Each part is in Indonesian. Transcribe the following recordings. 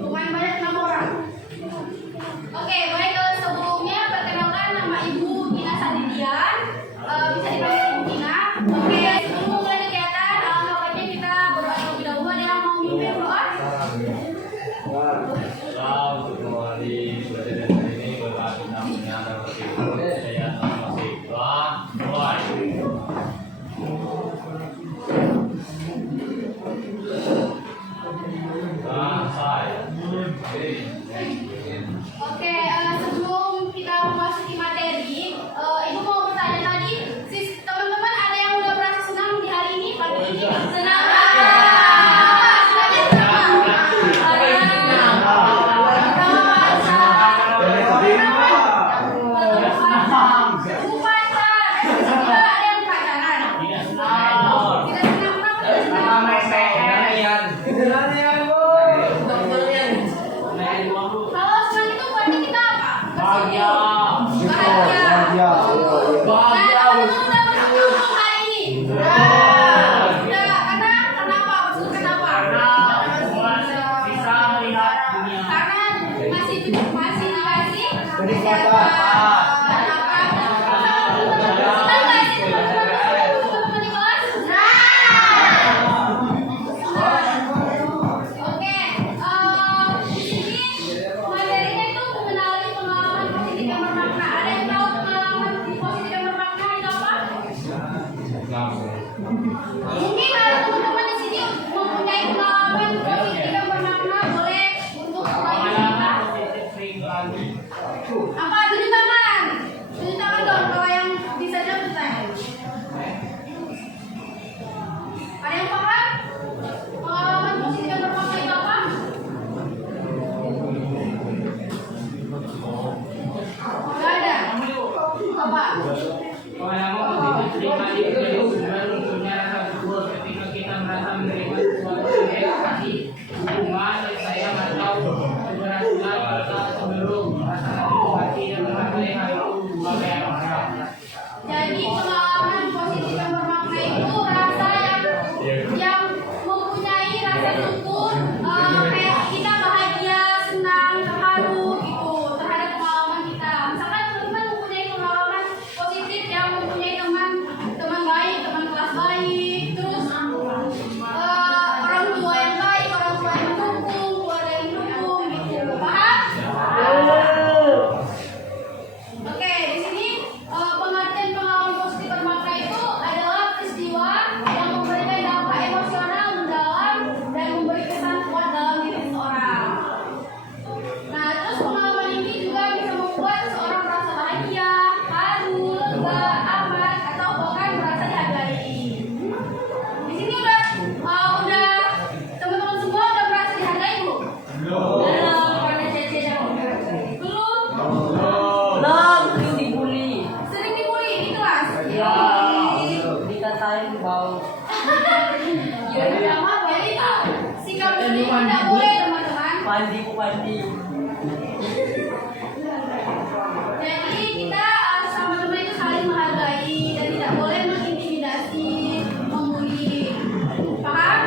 Lumayan banyak 6 orang. Oke, baik, sebelumnya perkenalkan nama Ibu Gina Sadidian. Bisa dipanggil Ibu Gina. Oke, sebelum mulai kegiatan, baiknya kita berdoa terlebih dahulu. Ada yang mau mimpin doa? Untuk mengawali ibadah dan hari ini berdoa namanya dan saya masih doa mulai. Oke, sebelum kita memasuki materi, Ibu mau bertanya tadi, teman-teman ada yang udah merasa senang di hari ini, pagi ini? Senang? Mungkin ada teman-teman di sini mempunyai pengalaman positif yang bermakna, boleh untuk apa? Tunjuk tangan dong kalau yang bisa jawab. Ada yang paham pengalaman positif yang bermakna itu apa? Gak ada. Apa? Ketika kita merasa menerima sesuatu hubungan saya atau keberhasilan kita sebelum merasa hati dan menghargai hal itu sebagai orang. Jadi pengalaman positif yang bermakna itu rasa yang mempunyai rasa syukur, kayak kita bahagia, senang, terharu gitu terhadap pengalaman kita. Misalkan teman-teman mempunyai pengalaman positif yang mempunyai teman baik, teman kelas baik, terus orang tua yang baik, orang tua yang mendukung, keluarga yang mendukung gitu. Paham? Oke, di sini pengertian pengalaman positif bermakna itu adalah peristiwa yang memberikan dampak emosional mendalam dan memberi kesan kuat dalam diri seseorang. Nah, terus pengalaman ini juga bisa membuat seseorang merasa bahagia, haru, lega, aman, atau bahkan merasa dihargai. Di sini udah teman-teman semua udah merasa dihargai belum? Belum. Pada Cece dan belum. Sering dibully Sering dibully di kelas? ya, dikatain bau. Jadi itu sikap ini tidak boleh, teman-teman. Pandi. Jadi kita sama teman itu saling menghargai dan tidak boleh mengintimidasi, membuli. Paham?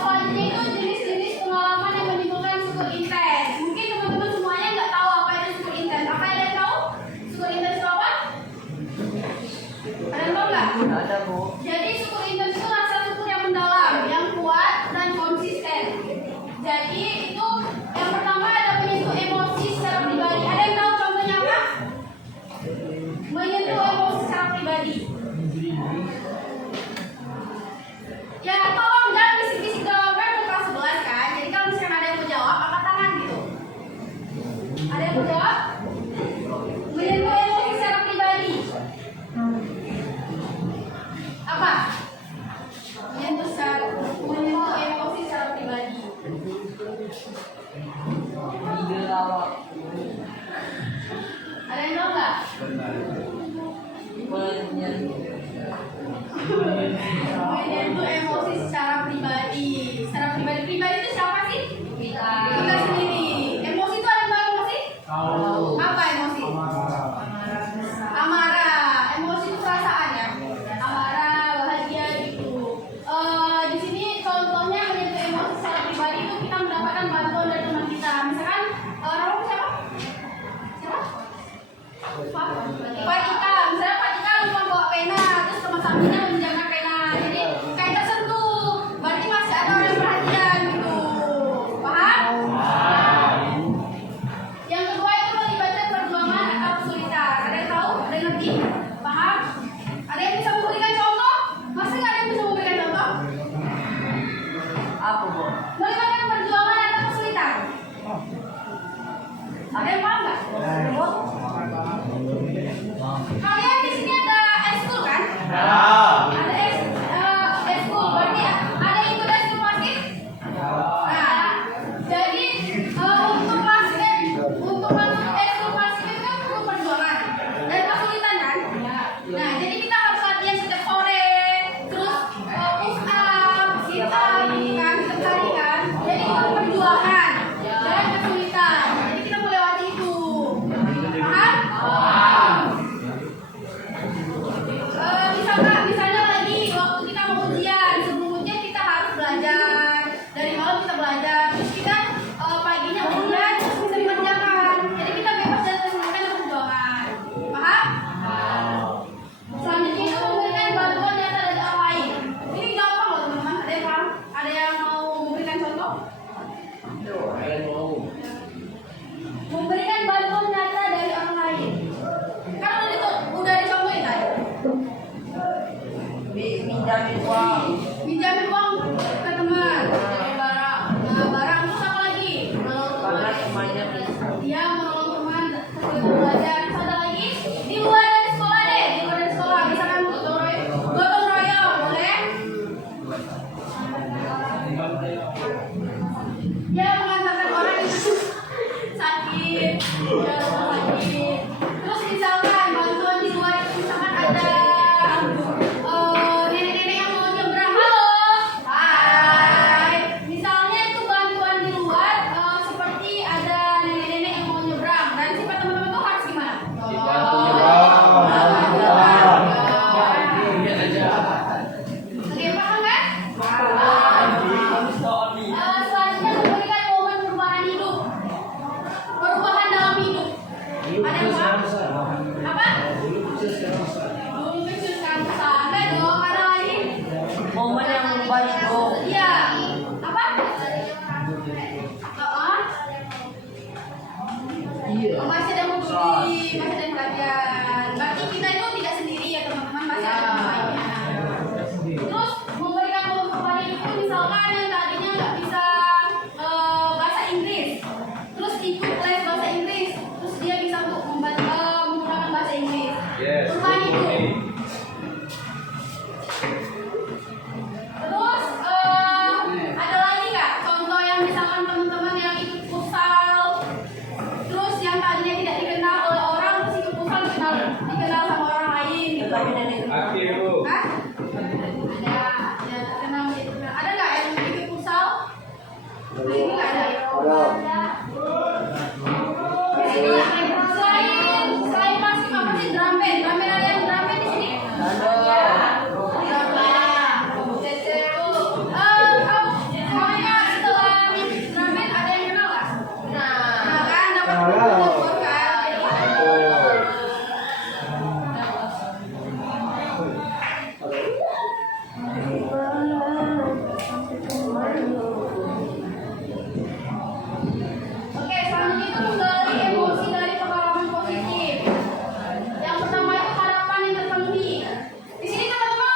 Selanjutnya itu jenis-jenis pengalaman yang menimbulkan syukur intens. Mungkin teman-teman semuanya nggak tahu apa itu syukur intens. Apa yang ada tahu? Syukur intens itu apa? Ada yang tahu nggak? Ada, Bu. Jadi syukur intens itu rasa syukur yang mendalam, yang kuat dan konsisten. Jadi itu yang pertama ada menyentuh emosi secara pribadi. Ada yang tahu contohnya apa? Menyentuh emosi secara pribadi. Ya tolong jangan bisik-bisik doang, kan ke kelas 11 kan. Jadi kalau misalkan ada yang mau jawab, angkat tangan gitu. Ada yang mau jawab? Menyentuh emosi secara pribadi. Apa? Minjamin uang. Minjamin uang ke teman, minjamin barang, barang terus apa lagi? Karena temannya bisa. Dia menolong teman untuk belajar. Terus ada lagi di luar dari sekolah deh, di luar dari sekolah misalkan gotong royong boleh? Dia mengantarkan orang yang sakit, ya rumah sakit. Terus misalkan bantuan di luar itu misalkan ada nenek-nenek yang mau nyebrang, halo, hai. Misalnya itu bantuan di luar seperti ada nenek-nenek yang mau nyebrang dan sifat teman-teman tuh harus gimana? Dibantu nyebrang. Oke, paham kan? Selanjutnya memberikan momen perubahan hidup. Perubahan dalam hidup. Ada yang paham? Apa? Dulu kecil sekarang besar. Enggak dong, ada lagi. Momen yang membaik dong. Iya. Apa? Masih ada yang beli, masih ada yang belajar. Berarti kita itu tidak sendiri ya teman-teman, masih ada yang lainnya. Terus memberikan perubahan hidup itu misalkan yang tadinya nggak bisa bahasa Inggris, terus ikut les bahasa Inggris, terus dia bisa untuk menggunakan bahasa Inggris. Yes. Perubahan hidup. Terus ada lagi nggak contoh yang misalkan teman-teman yang ikut futsal, terus yang tadinya tidak dikenal oleh orang terus ikut futsal dikenal sama orang lain gitu. Aktif, Bu. Hah? Ada, ya terkenal gitu. Ada nggak yang ikut futsal? Nah, ini nggak ada. Di sini selain plastik apa sih drum band? Drum band ada yang drum band di sini? Oke, selanjutnya itu menggali emosi dari pengalaman positif. Yang pertama itu harapan yang terpenuhi. Di sini teman-teman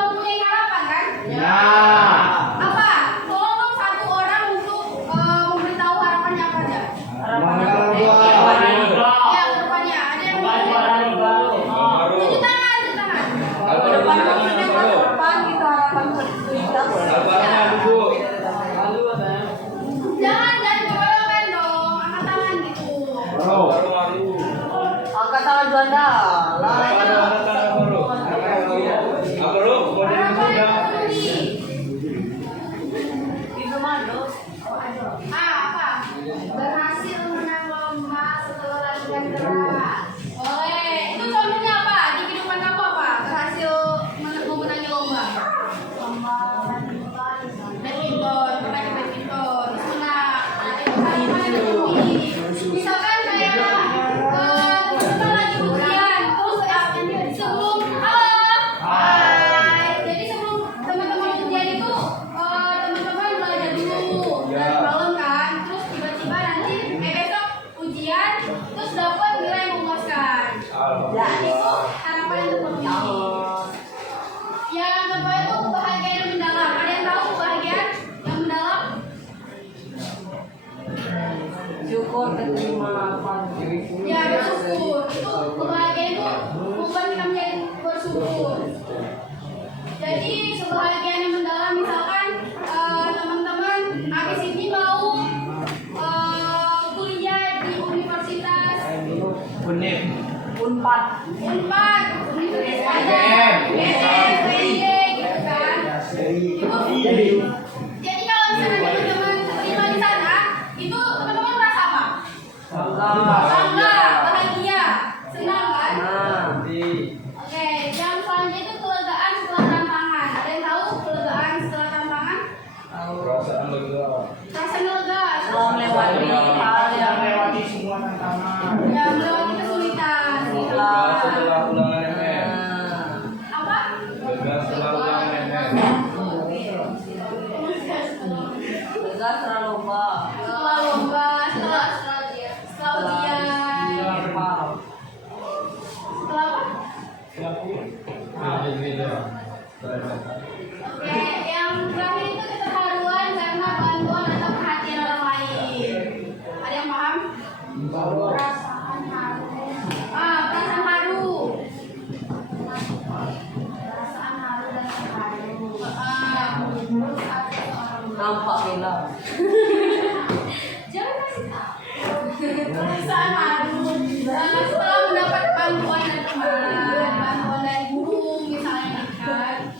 mempunyai harapan kan? Ya. Apa? Tolong dong satu orang untuk memberitahu harapannya apa aja. Ya, harapannya. Ada yang mau tunjuk tangan, tunjuk tangan. Depan maksudnya masa depan gitu harapan kita. Harapannya duduk. Jangan keroyokan dong, angkat tangan gitu. Angkat tangan Juanda. Harapan yang terpenuhi. Itu mana? Apa? Berhasil menang lomba setelah latihan keras. Oleh, itu contohnya apa? Di kehidupan kamu apa? Berhasil memenangi lomba. Badminton, pernah di badminton, terus menang. Nah, itu harapan yang terpenuhi. Misalkan kayak teman-teman lagi ujian, terus sebelum hai. Jadi sebelum teman-teman ujian itu teman-teman belajar dulu dari malam kan, terus tiba-tiba nanti besok ujian, terus dapat nilai yang memuaskan. Ya itu harapan yang terpenuhi. Yang kedua itu kebahagiaan yang mendalam. Ada yang tahu kebahagiaan yang mendalam? Syukur terima apa? Ya bersyukur. Itu kebahagiaan itu bukan kita menjadi bersyukur. Jadi kebahagiaan yang mendalam misalkan teman-teman habis ini mau kuliah di universitas Unpad. Universitas gitu kan. Jadi kalau misalnya teman-teman terima di sana, itu teman-teman merasa apa? Bangga, bahagia, senang kan? Oke, yang selanjutnya itu kelegaan setelah tantangan. Ada yang tahu kelegaan setelah tantangan? Perasaan lega. Rasanya lega. Setelah melewati hal yang Melewati semua tantangan. Ya, melewati kesulitan. Setelah ulangan yang Oke, yang terakhir itu keterharuan karena bantuan atau perhatian orang lain. Ada yang paham? Perasaan haru. Perasaan haru. Perasaan haru dan terharu. Nampak gila. Jangan kasih tahu. Perasaan haru. Setelah mendapat bantuan dari teman, bantuan dari guru misalnya kan.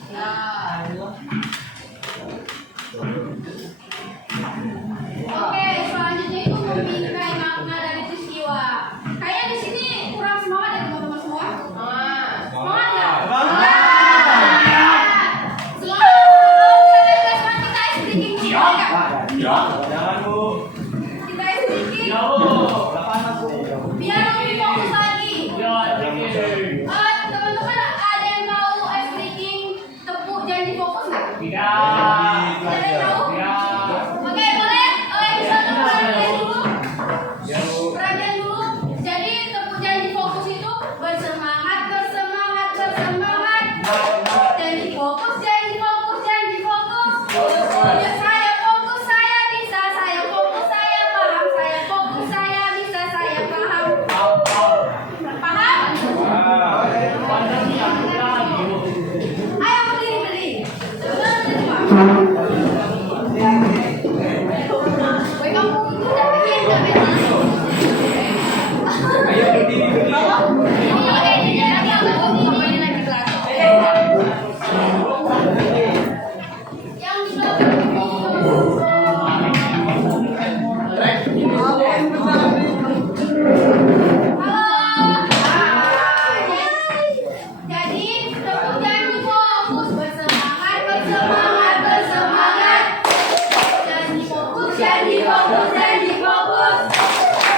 Oke, selanjutnya itu membingkai makna dari peristiwa. Kayak di sini kurang semangat ya teman-teman semua. Semangat nggak? Semangat. Kita speaking semangat nggak? Jangan Bu. Kita speaking. Ya, Bu. Biar lebih fokus lagi. Ya, sedikit. Teman-teman ada yang tahu speaking tepuk janji fokus nggak? Tidak. Ada yang tahu? Ya. Oke, boleh. Bisa tepuk perhatian dulu. Ya Bu. Perhatian dulu. Jadi tepuk janji fokus itu bersemangat, bersemangat, bersemangat. Janji fokus, janji fokus, janji fokus. Ya, saya fokus, saya bisa, saya fokus, saya paham, saya fokus, saya bisa, saya paham. Paham? Ayo berdiri, berdiri. Sebentar, Woi, kamu itu udah bikin nggak meditasi? Ayo berdiri. Ini kayaknya nanti aku ini lagi kelas. Yang di belakang. Halo. Jadi tepuk janji fokus, bersemangat, bersemangat, bersemangat. Janji fokus, janji fokus, janji fokus.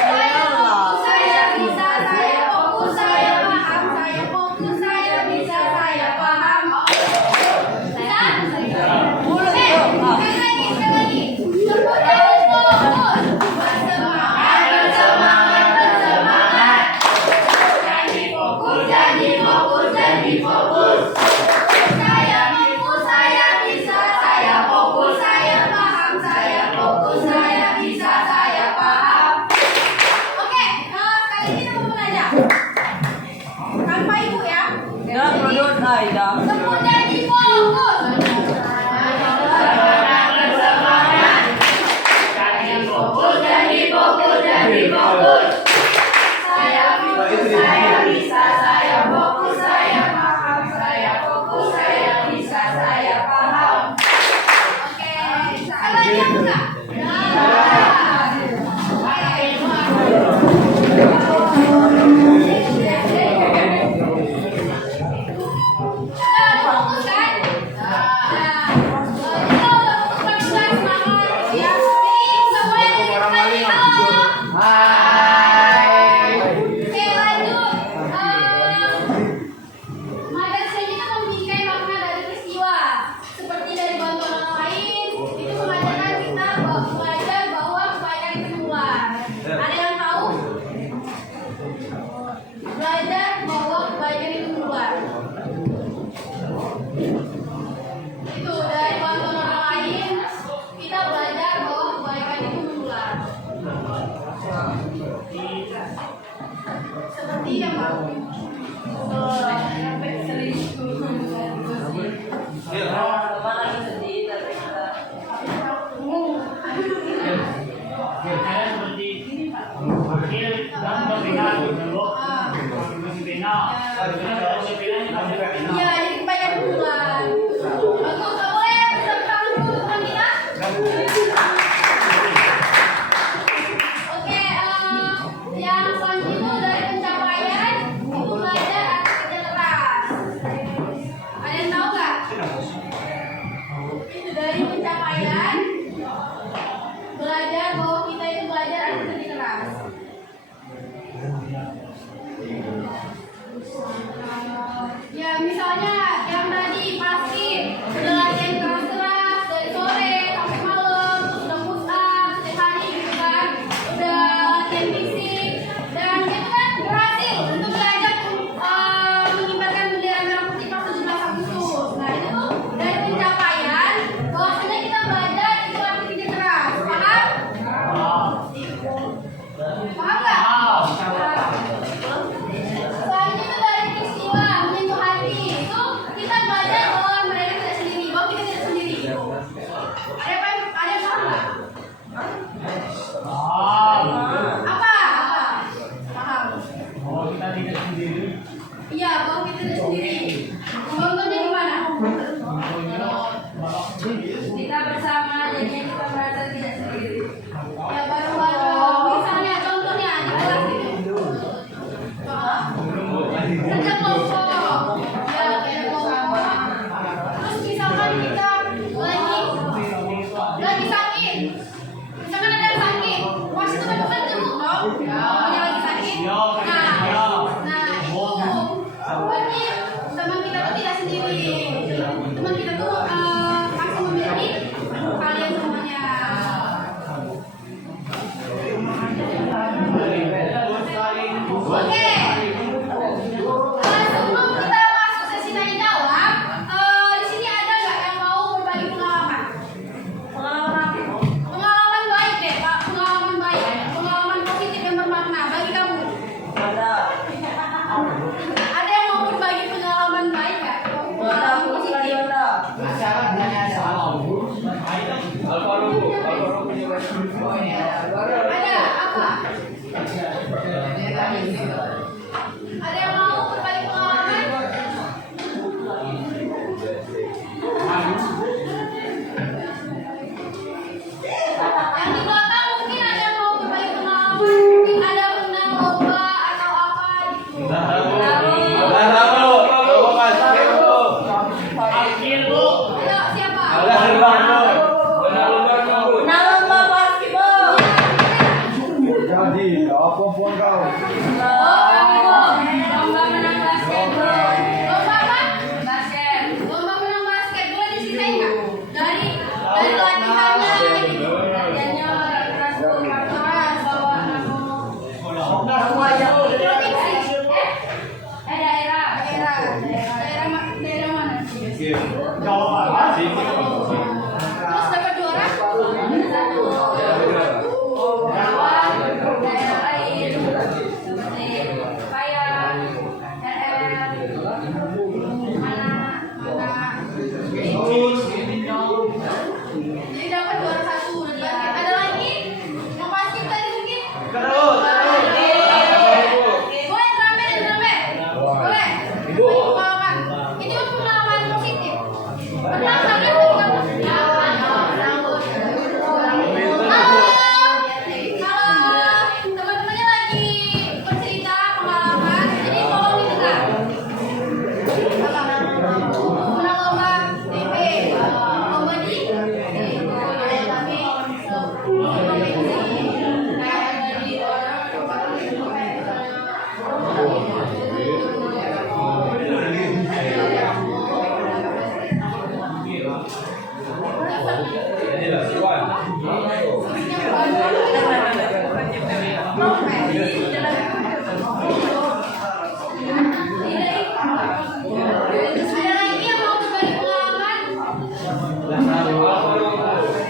Saya fokus, saya bisa, saya fokus, saya paham, saya fokus, saya bisa, saya paham. Bisa? Sekali lagi, sekali lagi. Tepuk janji fokus, bersemangat, bersemangat, bersemangat. Janji fokus, janji fokus, janji fokus. Saya fokus, saya bisa, saya fokus, saya paham, saya fokus, saya bisa, saya paham. Oke, sekali ini teman-teman aja. Tanpa ibu ya. Ya, produk Aida. Tepuk janji fokus. Janji fokus, janji fokus, janji fokus. Saya fokus, saya bisa, saya fokus, saya paham, saya fokus, saya bisa, saya paham. Oke, ada yang enggak? Fokus kan? Oke, lanjut. Materi selanjutnya membingkai makna dari peristiwa. Seperti dari bantuan orang lain, itu mengajarkan kita belajar bahwa kebaikan itu menular. Ada yang tahu? Belajar bahwa kebaikan itu menular. Itu dari bantuan orang lain, kita belajar bahwa kebaikan itu menular. Seperti yang baru. Mana sedih tapi kita. Saya seperti kecil dan berbeda dulu. Berbeda. Iya, jadi kebaikan itu menular. Ada apa? Ada yang mau berbagi pengalaman? Yang di belakang mungkin ada yang mau berbagi pengalaman, mungkin ada menang lomba atau apa gitu. Ayo siapa? Jadi, apa pun kau. Lomba menang basketball. Lomba apa? Basket. Lomba menang basket. Boleh diceritain nggak? Dari latihannya gitu. Latihannya keras keras bawa provinsi. Daerah mana? Terus dapat juara? Lawan daerah lain seperti Bayang, mana. Jadi dapat juara 1 di basket. Ada lagi yang basket tadi mungkin? Boleh drama dan drama? Boleh. Pengalaman. Itu pengalaman positif. Pernah nggak ketika teman-temannya lagi bercerita pengalaman, jadi tolong didengar. Menang lomba TP, lomba di kami ada lagi yang mau berbagi pengalaman?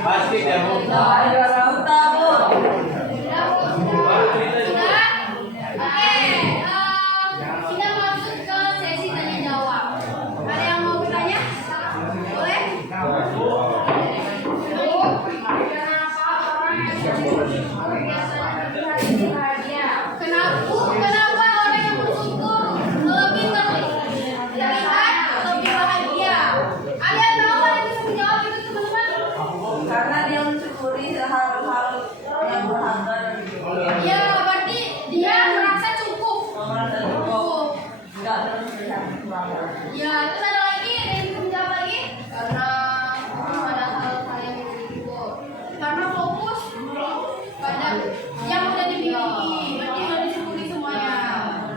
Basket ya, Bu. Kita masuk ke sesi tanya jawab. Ada yang mau bertanya? Boleh? Kenapa orang yang bahagia? Kenapa orang yang bersyukur lebih terlihat lebih bahagia? Ada yang tahu, ada yang bisa menjawab itu teman-teman? Karena dia mensyukuri hal-hal yang berharga dan Ya, berarti dia merasa cukup. nggak terus melihat kekurangan. Ya, terus ada lagi ada yang bisa menjawab lagi? Karena ada hal-hal yang dimiliki. Karena fokus pada yang udah dimiliki, berarti udah disyukuri semuanya.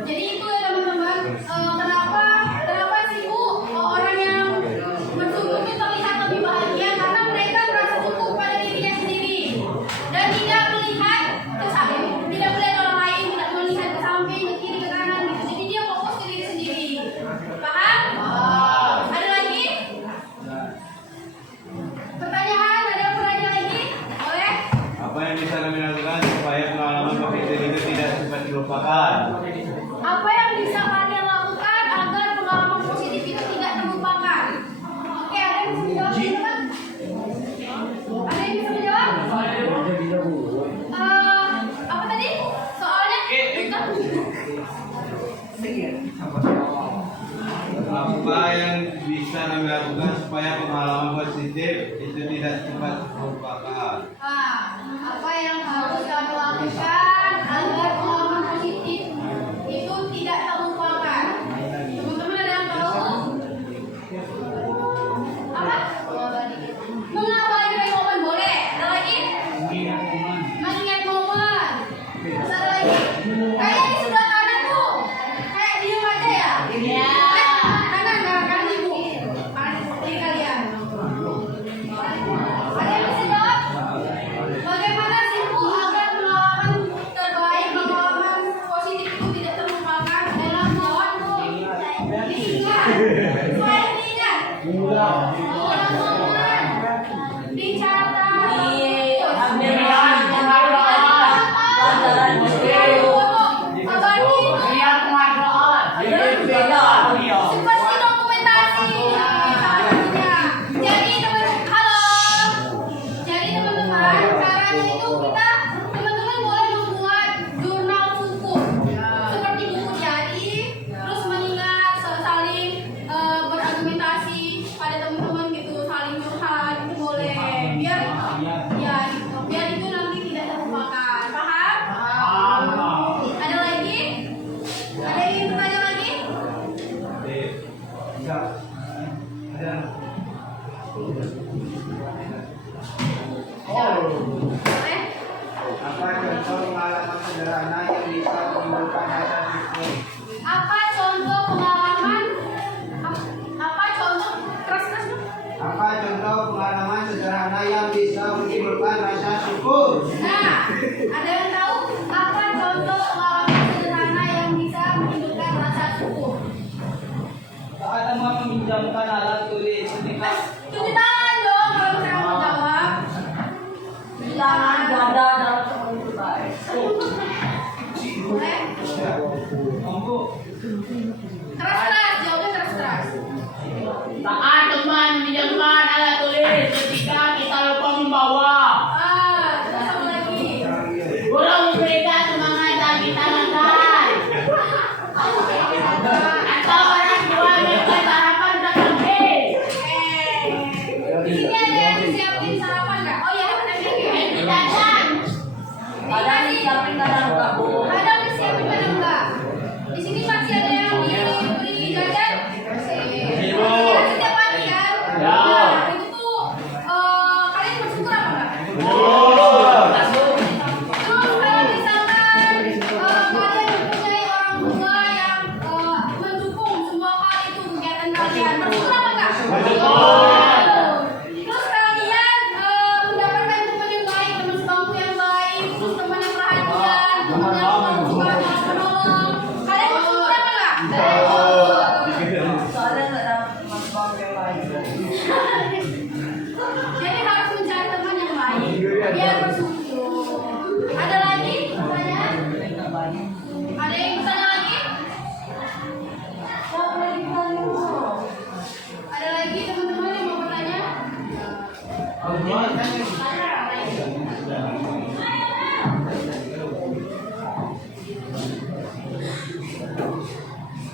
Jadi itu ya teman-teman. Kenapa sih Bu orang yang bersyukur itu terlihat lebih bahagia? Karena mereka merasa cukup pada dirinya sendiri dan tidak melihat ke samping, tidak melihat orang lain, tidak melihat ke samping, ke kiri, ke kanan gitu. Jadi dia fokus ke diri sendiri. Paham? Ada lagi? Pertanyaan? Ada yang bertanya lagi? Boleh? Apa yang bisa kami lakukan supaya pengalaman positif itu tidak cepat dilupakan? Apa yang bisa kalian lakukan agar pengalaman positif itu tidak terlupakan? Oke, ada yang bisa menjawab? Silakan. Ada yang bisa menjawab? Apa tadi? Soalnya? Apa yang bisa kami lakukan supaya pengalaman positif itu tidak cepat terlupakan? Apa yang harus kami lakukan agar pengalaman positif itu tidak terlupakan? Teman-teman ada yang tahu? Apa? Mengabaikan momen boleh. Ada lagi? Mengingat momen. Terus ada lagi? Kayak di sebelah kanan tuh, kayak diem aja ya? Iya. Kanan ibu. Kanan kiri kalian. Ada yang bisa jawab? Bagaimana sih Bu agar pengalaman terbaik, pengalaman positif itu tidak terlupakan dalam jawab Bu? Diingat. Selain diingat. Momen-momen. Dicatat. Seperti dokumentasi. Jadi teman-teman, caranya itu Boleh? Apa contoh pengalaman sederhana yang bisa menimbulkan rasa syukur? Apa contoh pengalaman? Apa contoh keras-keras? Apa contoh pengalaman sederhana yang bisa menimbulkan rasa syukur? Nah, ada yang tahu apa contoh pengalaman sederhana yang bisa menimbulkan rasa syukur? Saat Anda meminjamkan alat tulis ketika Cuci tangan dong kalau saya mau jawab. Jangan gada dalam teman terbaik. Boleh? mampu Keras-keras, jawabnya keras-keras. saat teman meminjamkan alat tulis ketika kita lupa membawa. Terus apa lagi? Guru memberikan semangat dan kita makan. Atau orang tua memberikan sarapan untuk kami. Di sini ada yang disiapin sarapan nggak? Oh ya, ada yang Jajan. Kadang disiapin, kadang enggak, Bu. kadang disiapin kadang enggak. Di sini masih ada yang dibeli jajan. Kan setiap pagi kan? Ya. Nah, itu tuh kalian bersyukur apa enggak? Terus kalau misalkan kalian mempunyai orang tua yang mendukung semua hal itu kegiatan kalian, bersyukur apa enggak? Terus kalian mendapatkan teman yang baik, teman sebangku yang baik, terus teman yang perhatian, teman yang suka menolong. Kalian bersyukur apa enggak? Soalnya nggak dapat teman sebangku yang lain. Jadi harus mencari teman yang baik biar bersyukur. Ada lagi pertanyaan? Ada yang bertanya lagi? Ada lagi teman-teman yang mau bertanya?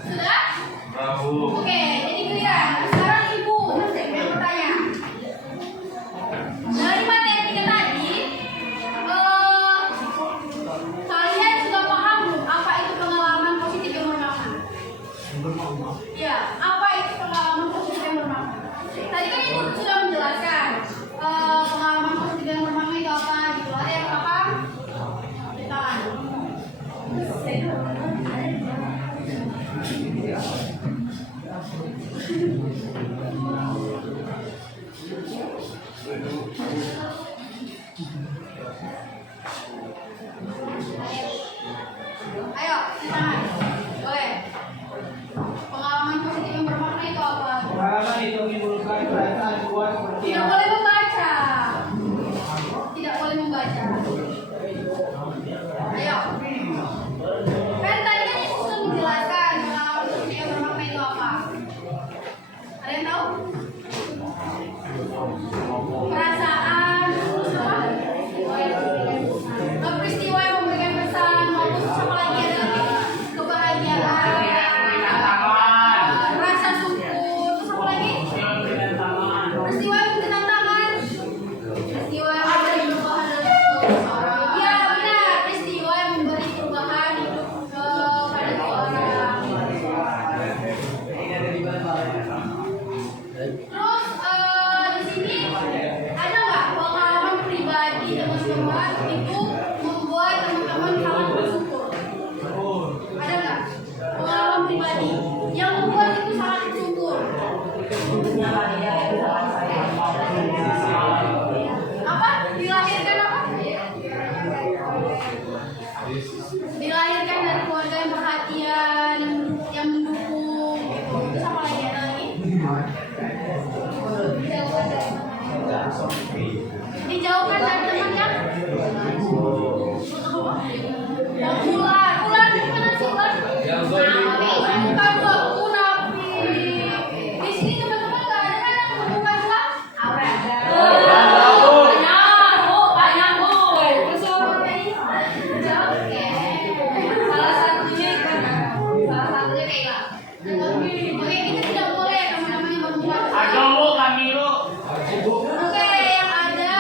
Sudah? Oke, jadi giliran. Sekarang ibu yang bertanya. Dari materi kita tadi, kalian sudah paham belum apa itu pengalaman positif yang bermakna? Ya, apa itu pengalaman positif yang bermakna? Tadi kan ibu sudah menjelaskan pengalaman positif yang bermakna itu apa gitu. Ada yang paham? Tangan. Ayo, tangan. Boleh. Pengalaman positif yang bermakna itu apa? Pengalaman itu menimbulkan perasaan kuat seperti Tidak boleh membaca. Tidak boleh membaca. Ayo. Kan tadi kan ibu sudah menjelaskan pengalaman positif yang bermakna itu apa? Ada yang tahu? Perasaan, terus apa? Peristiwa yang memberikan kesan, maupun apa lagi ada lagi? Kebahagiaan, rasa syukur, terus apa lagi? Peristiwa yang memberi tantangan. Peristiwa yang memberi perubahan dalam hidup seseorang. Iya benar, peristiwa yang memberi perubahan hidup pada seseorang. Terus di sini ada nggak pengalaman pribadi teman-teman itu membuat teman-teman sangat bersyukur? Ada nggak pengalaman pribadi yang membuat itu sangat bersyukur? Apa? Dilahirkan apa? Dilahirkan dari keluarga yang perhatian, yang mendukung, gitu. Terus apa lagi? Ada lagi? Dijauhkan dari temannya? Ular bukan nasi ular. Bukan waktu nabi. Di sini teman-teman nggak ada kan yang bukan ular? Banyak bu. Oke. Salah satunya Kayla. Oke, kita tidak boleh teman-teman yang berbuat. Aduh, Kamilu. Oke, yang ada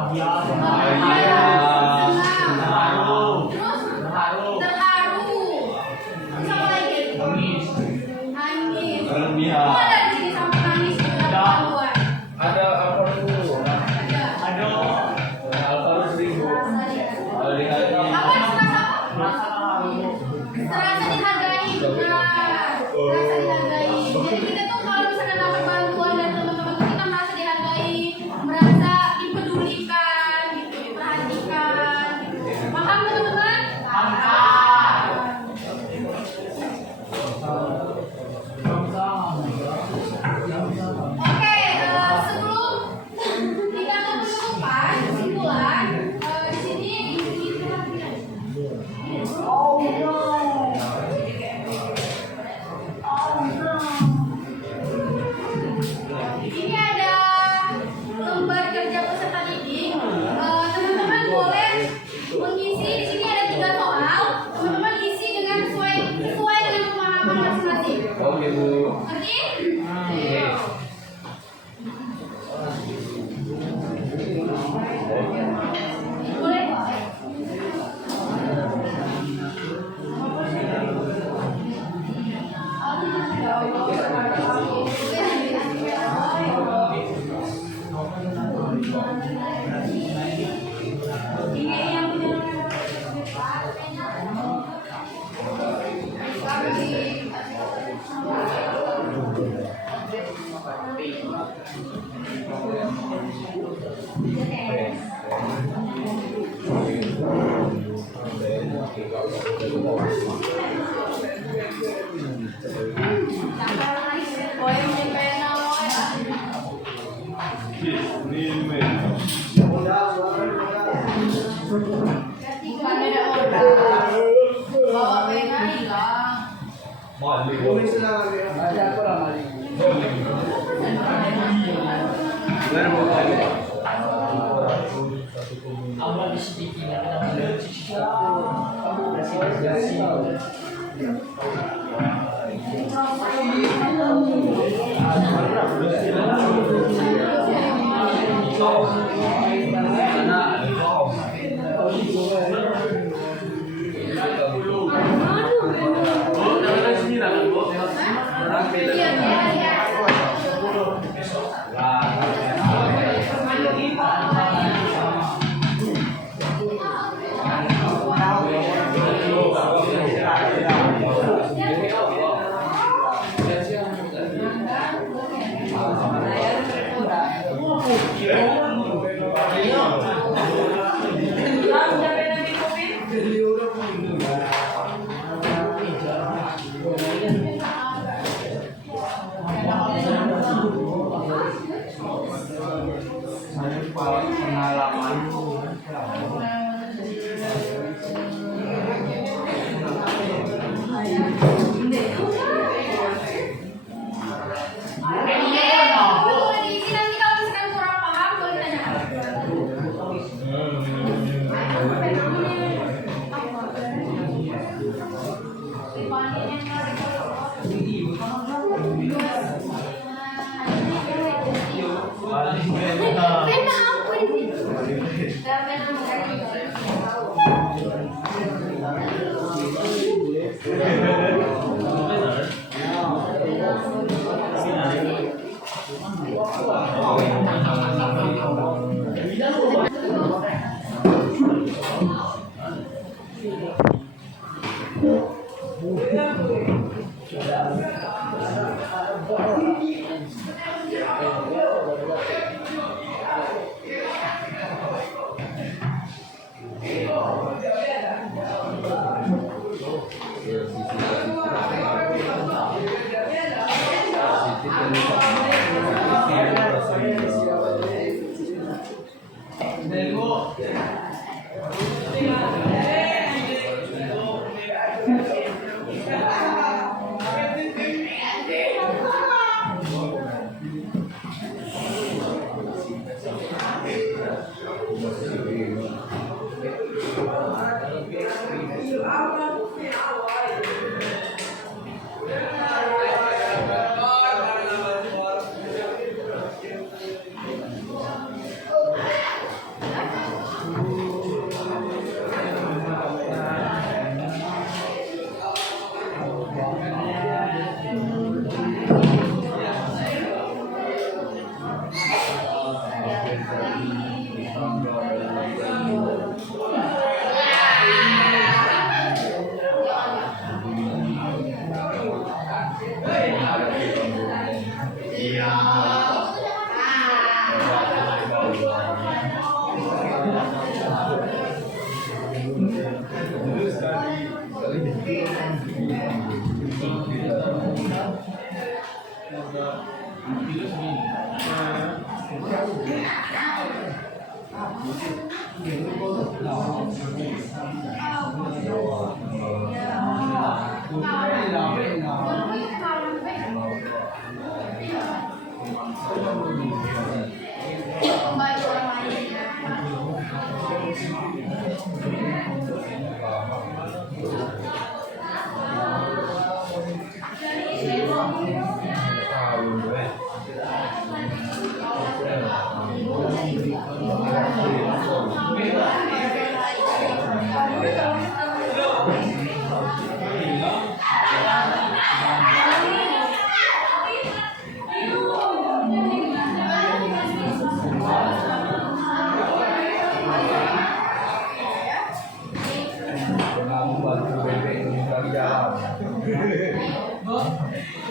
Bahagia. Senang. Terharu. Terus Terharu. terharu. Terus apa lagi? Nangis. Nangis. Berlebihan. Oh, ada di sini sampai nangis itu ada Ada. kemaluan. Ada apa dulu? Ada. Aduh. Alvaro 1000. Hari-hari. Apa serasa apa? Rasa terharu. Serasa dihargai. Benar. Serasa dihargai. Jadi kita tuh kalau misalkan dapat bantuan dari teman-teman tuh kita merasa dihargai, merasa dipedulikan, gitu, diperhatikan. Gitu. Paham teman-teman? Oke, sebelum kita ke penutupan, kesimpulan, di sini ini ada lembar kerja peserta didik. Teman-teman boleh mengisi. Di sini ada 3 soal. Teman-teman isi dengan sesuai dengan pemahaman masing-masing. Oke, Bu. Ngerti? Boleh. Ini yang Awal sedikit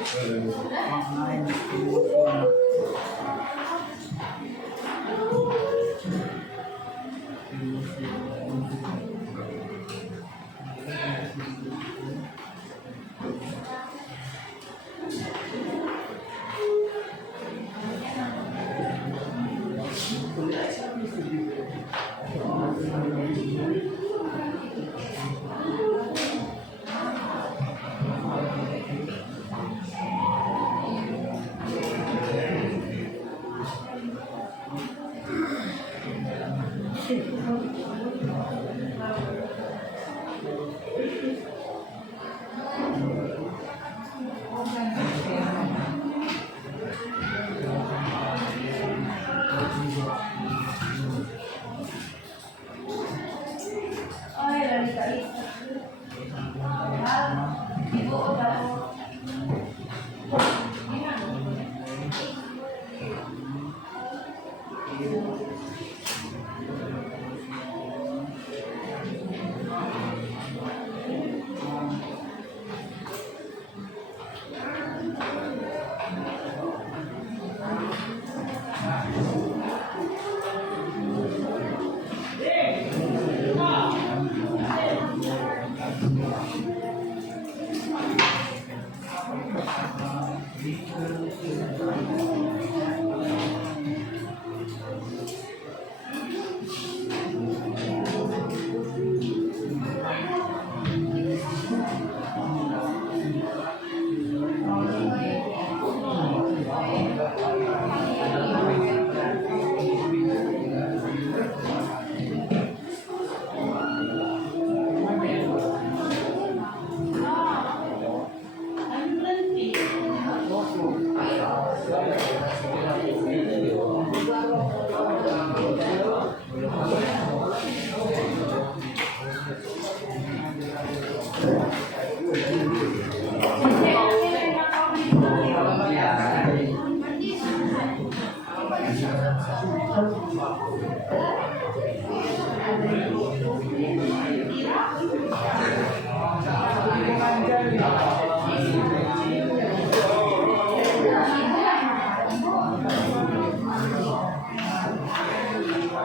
Makna yang emosional. Oh ya, dari tadi. Ibu udah.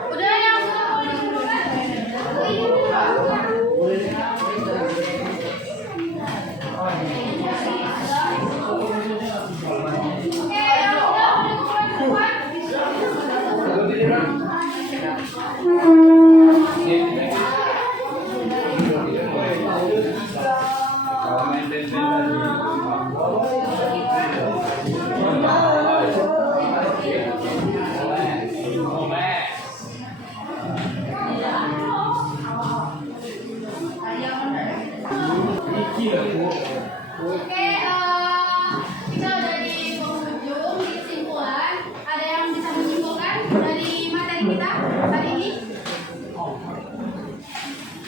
Udah yang sudah mau Oke, yang udah Oke, kita udah di penghujung, di kesimpulan. Ada yang bisa menyimpulkan dari materi kita hari ini?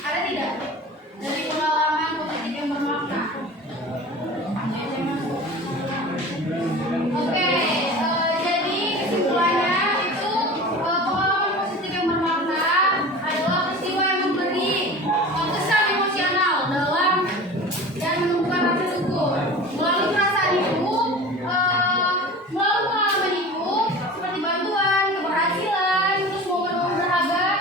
Ada tidak? Dari pengalaman positif yang bermakna. Oke, jadi kesimpulannya itu pengalaman positif yang bermakna adalah peristiwa yang memberi kesan emosional dalam dan menumbuhkan rasa syukur. Melalui perasaan itu, melalui pengalaman itu, seperti bantuan, keberhasilan, terus momen-momen berharga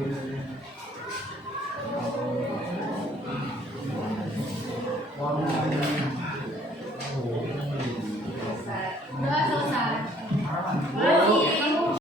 Panginoon.